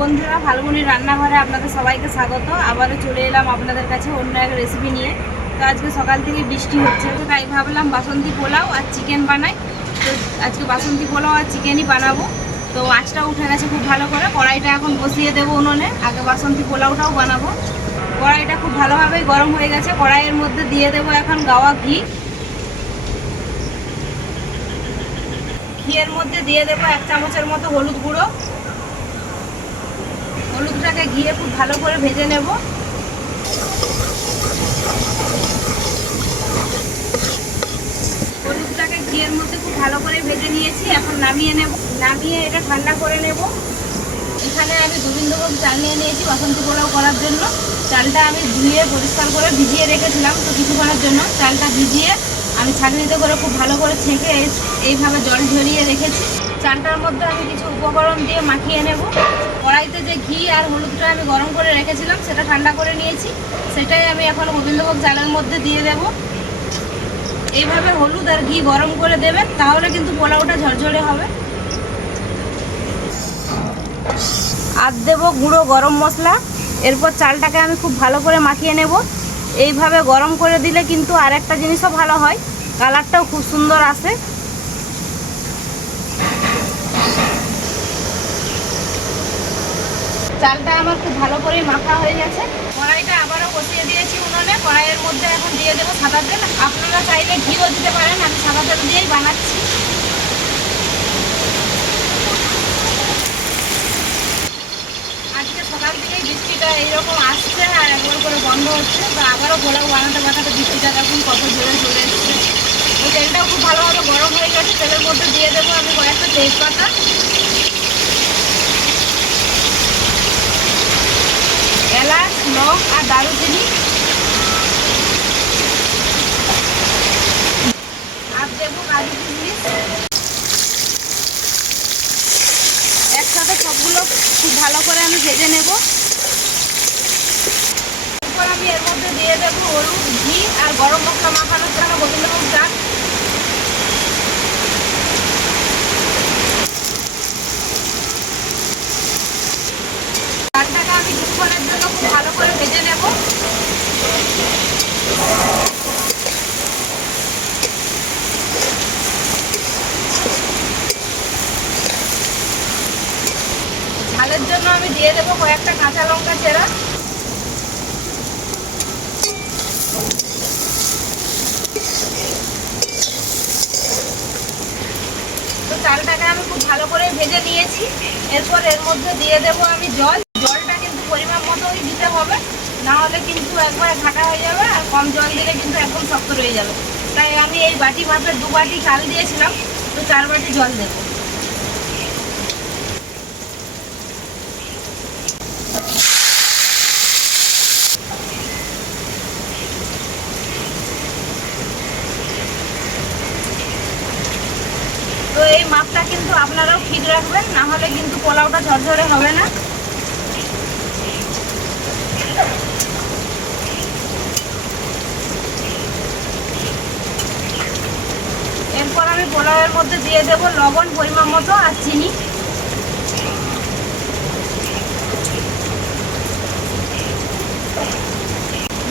বন্ধুরা ফাল্গুনির রান্নাঘরে আপনাদের সবাইকে স্বাগত। আবারও চলে এলাম আপনাদের কাছে অন্য এক রেসিপি নিয়ে। তো আজকে সকাল থেকে বৃষ্টি হচ্ছে, তো তাই ভাবলাম বাসন্তী পোলাও আর চিকেন বানাই। তো আজকে বাসন্তী পোলাও আর চিকেনই বানাবো। তো আঁচটা উঠে গেছে খুব ভালো করে। কড়াইটা এখন বসিয়ে দেবো উনুনে। আগে বাসন্তী পোলাওটাও বানাবো। কড়াইটা খুব ভালোভাবেই গরম হয়ে গেছে। কড়াইয়ের মধ্যে দিয়ে দেবো এখন গাওয়া ঘি। ঘিয়ের মধ্যে দিয়ে দেবো এক চামচের মতো হলুদ গুঁড়ো। হলুদটাকে ঘিয়ে খুব ভালো করে ভেজে নেব। হলুদটাকে ঘিয়ের মধ্যে খুব ভালো করে ভেজে নিয়েছি, এখন নামিয়ে নেব। নামিয়ে এটা ঠান্ডা করে নেব। এখানে আমি গোবিন্দভোগ চাল নিয়ে নিয়েছি বাসন্তী পোলাও করার জন্য। চালটা আমি ধুয়ে পরিষ্কার করে ভিজিয়ে রেখেছিলাম তো কিছুক্ষণের জন্য। চালটা ভিজিয়ে আমি ছাঁকনিতে করে খুব ভালো করে ছেঁকে এইভাবে জল ঝরিয়ে রেখেছি। চালটার মধ্যে আমি কিছু উপকরণ দিয়ে মাখিয়ে নেব। কড়াইতে যে ঘি আর হলুদটা আমি গরম করে রেখেছিলাম, সেটা ঠান্ডা করে নিয়েছি। সেটাই আমি এখন গোবিন্দভোগ চালের মধ্যে দিয়ে দেব। এইভাবে হলুদ আর ঘি গরম করে দেবেন, তাহলে কিন্তু পোলাওটা ঝরঝরে হবে। আর দেবো গুঁড়ো গরম মশলা। এরপর চালটাকে আমি খুব ভালো করে মাখিয়ে নেব। এইভাবে গরম করে দিলে কিন্তু আর একটা জিনিসও ভালো হয়। কালারটাও খুব সুন্দর আসে। চালটা আমার খুব ভালো করে মাখা হয়ে গেছে। কড়াইটা আবারও বসিয়ে দিয়েছি উনুনে। কড়াইয়ের মধ্যে এখন দিয়ে দেবো সাদা তেল। আপনারা চাইলে ঘিও দিতে পারেন, আমি সাদা তেল দিয়েই বানাচ্ছি। আজকে সকাল থেকেই বৃষ্টিটা এইরকম আসছে আর একবার করে বন্ধ হচ্ছে। তো আবারও পোলাও বানাতে বানাতে বৃষ্টিটা দেখুন কত জোরে চলে এসছে। তেলটাও খুব ভালোভাবে গরম হয়ে গেছে। তেলের মধ্যে দিয়ে দেবো আমি কয়েকটা তেজপাতা। লং আর দারুচিনি। আর দেবো কাজু কিশমিশ একসাথে সবগুলো খুব ভালো করে আমি ভেজে নেব। এরপর আমি এর মধ্যে দিয়ে দেবো হলুদ, ঘি আর গরম মশলা মাখানোর জন্য গোবিন্দভোগ চাল চালটাকে আমি কিছুক্ষণের জন্য খুব ভালো করে ভেজে নেব ঝালের জন্য আমি দিয়ে দেবো কয়েকটা কাঁচা লঙ্কা চেরা। তো চালটাকে আমি খুব ভালো করে ভেজে নিয়েছি। এরপর এর মধ্যে দিয়ে দেবো আমি জল। জলটা কিন্তু পরিমাণ মতোই দিতে হবে, না হলে কিন্তু একবার ঘাটা হয়ে যাবে আর কম জল দিলে কিন্তু একদম শক্ত রয়ে যাবে। তাই আমি এই বাটি মাপে দু বাটি চাল দিয়েছিলাম, তো চার বাটি জল দেবো। মাপটা কিন্তু আপনারাও ঠিক রাখবেন, না হলে কিন্তু পোলাওটা ঝরঝরে হবে না। এরপর আমি পোলাওয়ের মধ্যে দিয়ে দেব লবণ, পরিমাণ মতো আর চিনি।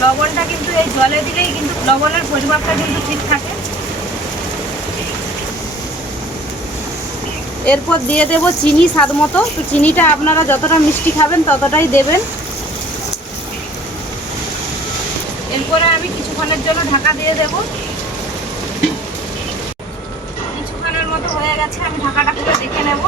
লবণটা কিন্তু এই জলে দিলেই কিন্তু লবণের পরিমাপটা কিন্তু ঠিক থাকে। এরপর দিয়ে দেব চিনি স্বাদ মতো। তো চিনিটা আপনারা যতটা মিষ্টি খাবেন ততটাই দেবেন। এরপরে আমি কিছুক্ষণের জন্য ঢাকা দিয়ে দেব। কিছুক্ষণের মতো হয়ে গেছে, আমি ঢাকাটা খুলে দেখে নেব।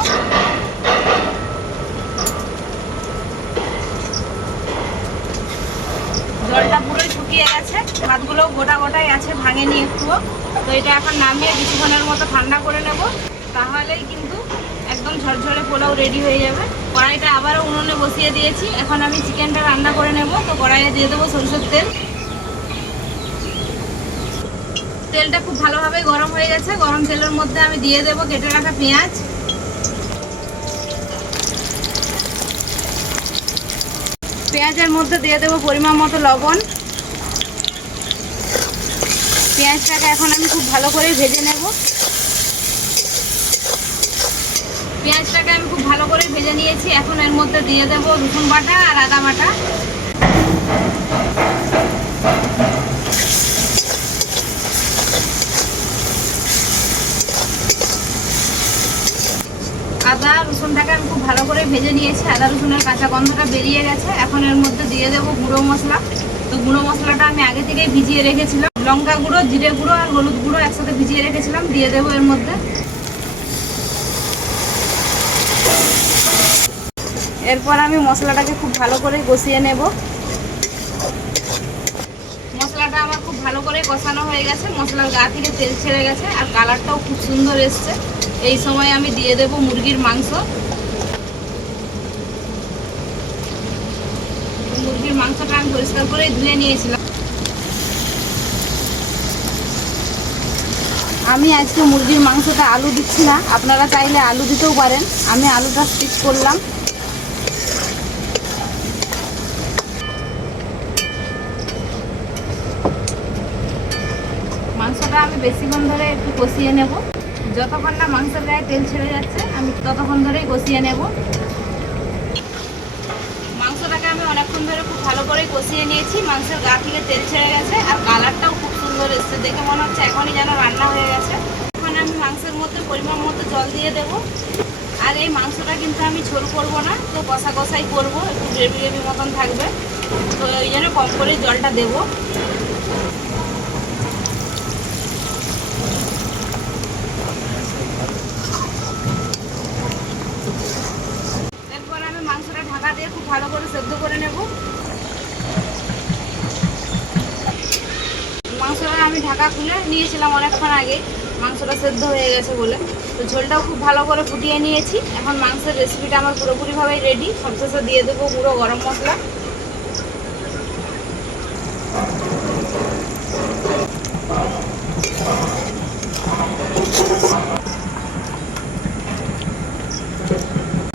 জলটা পুরোই শুকিয়ে গেছে ভাতগুলো গোটা গোটাই আছে, ভাঙেনি একটুও। তো এটা এখন নামিয়ে কিছুক্ষণের মতো ঠান্ডা করে নেব তাহলেই কিন্তু একদম ঝরঝরে পোলাও রেডি হয়ে যাবে। কড়াইটা আবারও উনুনে বসিয়ে দিয়েছি। এখন আমি চিকেনটা রান্না করে নেব। তো কড়াইয়ে দিয়ে দেবো সরষের তেল। তেলটা খুব ভালোভাবে গরম হয়ে গেছে। গরম তেলের মধ্যে আমি দিয়ে দেবো কেটে রাখা পেঁয়াজ। পেঁয়াজের মধ্যে দিয়ে দেবো পরিমাণ মতো লবণ। পেঁয়াজটাকে এখন আমি খুব ভালো করে ভেজে নেব। পেঁয়াজটাকে আমি খুব ভালো করে ভেজে নিয়েছি। এখন এর মধ্যে দিয়ে দেবো রসুন বাটা আর আদা বাটা। আদা, রসুনটাকে আমি খুব ভালো করে ভেজে নিয়েছি। আদা, রসুনের কাঁচা গন্ধটা বেরিয়ে গেছে। এখন এর মধ্যে দিয়ে দেবো গুঁড়ো মশলা। তো গুঁড়ো মশলাটা আমি আগে থেকেই ভিজিয়ে রেখেছিলাম। লঙ্কা গুঁড়ো, জিরে গুঁড়ো আর হলুদ গুঁড়ো একসাথে ভিজিয়ে রেখেছিলাম। দিয়ে দেবো এর মধ্যে। এরপর আমি মশলাটাকে খুব ভালো করে কষিয়ে নেব। মশলাটা আমার খুব ভালো করে কষানো হয়ে গেছে। মশলার গা থেকে তেল ছেড়ে গেছে আর কালারটাও খুব সুন্দর এসছে। এই সময় আমি দিয়ে দেব মুরগির মাংস। মুরগির মাংসটা আমি পরিষ্কার করে ধুয়ে নিয়েছিলাম। আমি আজকে মুরগির মাংসটা আলু দিচ্ছি না। আপনারা চাইলে আলু দিতেও পারেন। আমি আলুটা স্টিচ করলাম। মাংসটা আমি বেশিক্ষণ ধরে একটু কষিয়ে নেব। যতক্ষণ না মাংসের গায়ে তেল ছেড়ে যাচ্ছে, আমি ততক্ষণ ধরেই কষিয়ে নেব। মাংসটাকে আমি অনেকক্ষণ ধরে খুব ভালো করে কষিয়ে নিয়েছি। মাংসের গা থেকে তেল ছেড়ে গেছে, আর কালারটাও খুব সুন্দর এসছে। দেখে মনে হচ্ছে এখনই যেন রান্না হয়ে গেছে। এখন আমি মাংসের মধ্যে পরিমাণ মতো জল দিয়ে দেব। আর এই মাংসটা কিন্তু আমি ঝোল করব না, তো কষা কষাই করব, একটু গ্রেভি গ্রেভি মতন থাকবে। তো ওই জন্য কম করে জলটা দেবো এরপর আমি মাংসটা ঢাকা দিয়ে খুব ভালো করে সেদ্ধ করে নেব। মাংসটা আমি ঢাকা খুলে নিয়েছিলাম অনেকক্ষণ আগে। মাংসটা সেদ্ধ হয়ে গেছে বলে। তো ঝোলটাও খুব ভালো করে ফুটিয়ে নিয়েছি। এখন মাংসের রেসিপিটা আমার পুরোপুরিভাবেই রেডি সবশেষে দিয়ে দেবো গুঁড়ো গরম মশলা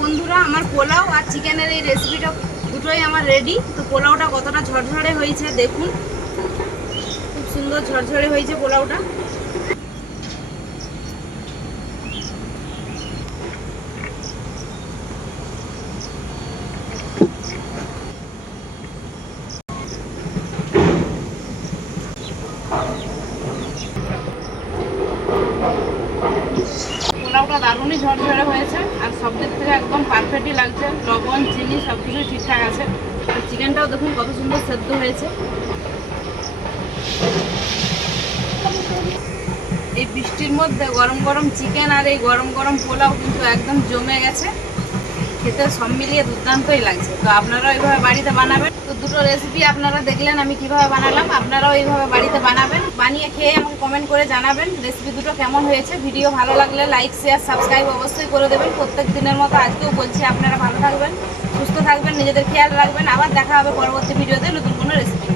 বন্ধুরা আমার পোলাও আর চিকেনের এই রেসিপিটা দুটোই আমার রেডি তো পোলাওটা কতটা ঝরঝরে হয়েছে দেখুন। খুব সুন্দর ঝরঝরে হয়েছে পোলাওটা পোলাওটা। দারুণই ঝরঝরে হয়েছে আর সব দিক থেকে একদম পারফেক্টই লাগছে। লবণ, চিনি সব কিছুই ঠিকঠাক আছে। আর চিকেনটাও দেখুন কত সুন্দর সেদ্ধ হয়েছে। এই বৃষ্টির মধ্যে গরম গরম চিকেন আর এই গরম গরম পোলাও কিন্তু একদম জমে গেছে। খেতে সব মিলিয়ে দুর্দান্তই লাগছে। তো আপনারাও এইভাবে বাড়িতে বানাবেন। তো দুটো রেসিপি আপনারা দেখলেন, আমি কীভাবে বানালাম, আপনারাও এইভাবে বাড়িতে বানাবেন। বানিয়ে খেয়ে আমাকে কমেন্ট করে জানাবেন রেসিপি দুটো কেমন হয়েছে। ভিডিও ভালো লাগলে লাইক শেয়ার সাবস্ক্রাইব অবশ্যই করে দেবেন। প্রত্যেক দিনের মতো আজকেও বলছি আপনারা ভালো থাকবেন, সুস্থ থাকবেন, নিজেদের খেয়াল রাখবেন। আবার দেখা হবে পরবর্তী ভিডিওতে নতুন কোনো রেসিপি